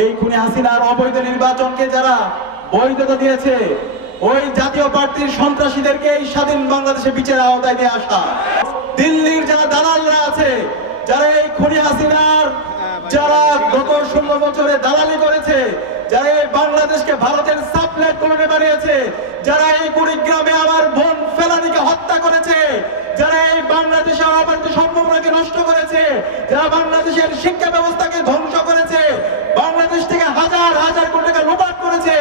এই খুনি হাসিনার অবৈধ নির্বাচনকে যারা বৈধতা দিয়েছে, ওই জাতীয় পার্টির সন্ত্রাসীদেরকে এই স্বাধীন বাংলাদেশে বিচারের আওতায় নিয়ে আসা। দিল্লির যারা দালালরা আছে, যারা এই খুনি হাসিনার যারা গত 16 বছরে দালালি করেছে, যারা এই বাংলাদেশকে ভারতের সাপ্লাইট কলোনি বানিয়েছে, যারা এই কুড়িগ্রামে আমার বোন ফেলানিকে হত্যা করেছে, যারা এই বাংলাদেশের অবাধ সম্ভাবনাকে নষ্ট করেছে, যারা বাংলাদেশের শিক্ষা ব্যবস্থাকে ধ্বংস করেছে, বাংলাদেশ থেকে হাজার হাজার কোটি টাকা লুটপাট করেছে,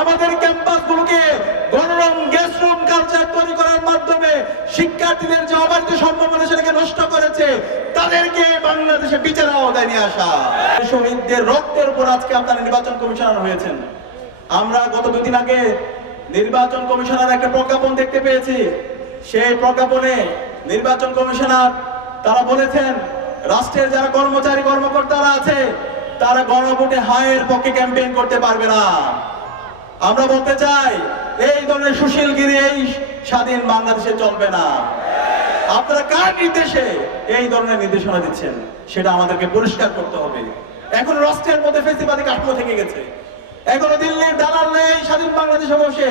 আমাদের ক্যাম্পাসগুলোকে গণরম গ্যাসরুম কালচার তৈরি করার মাধ্যমে শিক্ষার্থীদের যে অবাধ সম্ভাবনা সেটাকে নষ্ট করেছে, তাদেরকে বাংলাদেশে বিচারের আওতায় নিয়ে আসা। শহীদদের রক্তের উপর আজকে আপনারা নির্বাচন কমিশনার হয়েছেন। আমরা গত 2 দিন আগে নির্বাচন কমিশনার একটা প্রজ্ঞাপন দেখতে পেয়েছি। সেই প্রজ্ঞাপনে নির্বাচন কমিশনার তারা বলেছেন, রাষ্ট্রের যারা কর্মচারী কর্মকর্তারা আছে তারা গণভোটে হায়ের পক্ষে ক্যাম্পেইন করতে পারবে না। আমরা বলতে চাই, এই ধরনের সুশীলগিরি এই স্বাধীন বাংলাদেশে চলবে না। আপনারা কার নির্দেশে এই ধরনের নির্দেশনা দিচ্ছেন সেটা আমাদেরকে পরিষ্কার করতে হবে। এখন রাষ্ট্রের মধ্যে ফেসিবাদী কাঠামো থেকে গেছে, এখনো দিল্লির দালালরা এই স্বাধীন বাংলাদেশে বসে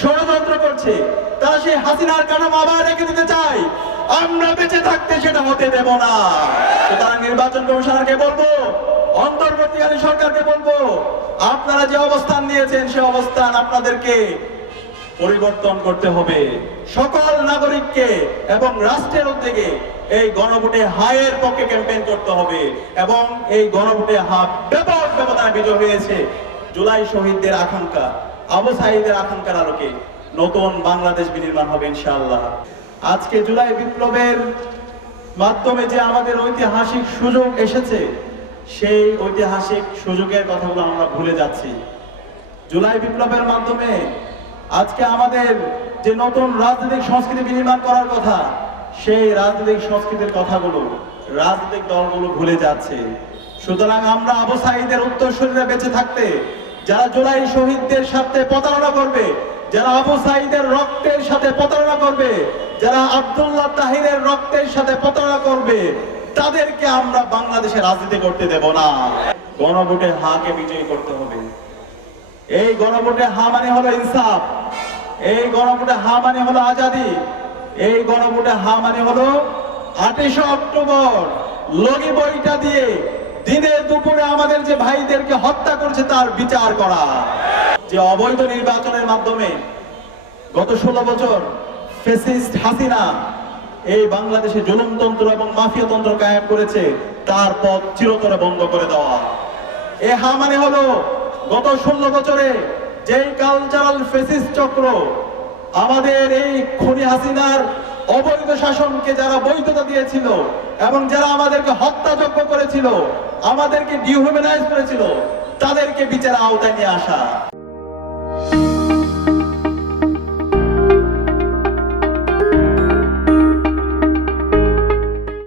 ষড়যন্ত্র করছে। তারা সেই হাসিনার কাঠামো আবার রেখে দিতে চায়। আমরা বেঁচে থাকতে সেটা হতে দেব না। তারা নির্বাচন কমিশনারকে বলবো, অন্তর্বর্তীকালীন সরকারকে বলবো, আপনারা যে অবস্থান নিয়েছেন সে অবস্থান আপনাদেরকে পরিবর্তন করতে হবে। সকল নাগরিককে এবং রাষ্ট্রের উদ্যোগে এই গণভোটে হায়ের পক্ষে ক্যাম্পেইন করতে হবে এবং এই গণভোটে ব্যাপক ব্যবধানে বিজয় হয়েছে। জুলাই শহীদদের আকাঙ্ক্ষা, আবু সাঈদের আকাঙ্ক্ষার আলোকে নতুন বাংলাদেশ বিনির্মাণ হবে ইনশাআল্লাহ। আজকে জুলাই বিপ্লবের মাধ্যমে যে আমাদের ঐতিহাসিক সুযোগ এসেছে, সেই ঐতিহাসিক সুযোগের কথাগুলো আমরা ভুলে যাচ্ছি। জুলাই বিপ্লবের মাধ্যমে আজকে আমাদের যে নতুন রাজনৈতিক সংস্কৃতি বিনির্মাণ করার কথা, সেই রাজনৈতিক সংস্কৃতির কথাগুলো রাজনৈতিক দলগুলো ভুলে যাচ্ছে। সুতরাং আমরা আবু সাঈদের উত্তরসূরিরা বেঁচে থাকতে যারা জুলাই শহীদদের সাথে প্রতারণা করবে, যারা আবু সাঈদের রক্তের সাথে প্রতারণা করবে, যারা আব্দুল্লাহ তাহিরের রক্তের সাথে প্রতারণা করবে, তাদেরকে আমরা বাংলাদেশে রাজনীতি করতে দেব না। গণভোটে হাকে বিজয়ী করতে হবে। এই গণভোটে হা মানে হলো ইনসাফ, এই গণভোটে হা মানে হলো আজাদি, এই গণভোটে হা মানে হলো 28 অক্টোবর লগি বইটা দিয়ে দিনে দুপুরে আমাদের যে ভাইদেরকে হত্যা করছে তার বিচার করা। যে অবৈধ নির্বাচনের মাধ্যমে গত 16 বছর ফ্যাসিস্ট হাসিনা এই বাংলাদেশে জুলুমতন্ত্র এবং মাফিয়াতন্ত্র কায়েম করেছে, তার পথ চিরতরে বন্ধ করে দেওয়া। এ হা মানে হলো গত 16 বছরে যেই কালচারাল ফ্যাসিস্ট চক্র আমাদের এই খুনি হাসিনার অবৈধ শাসনকে যারা বৈধতা দিয়েছিল এবং যারা আমাদেরকে হত্যাযজ্ঞ করেছিল, আমাদেরকে ডিহিউম্যানাইজ করেছিল, তাদেরকে বিচারের আওতায় নিয়ে আসা।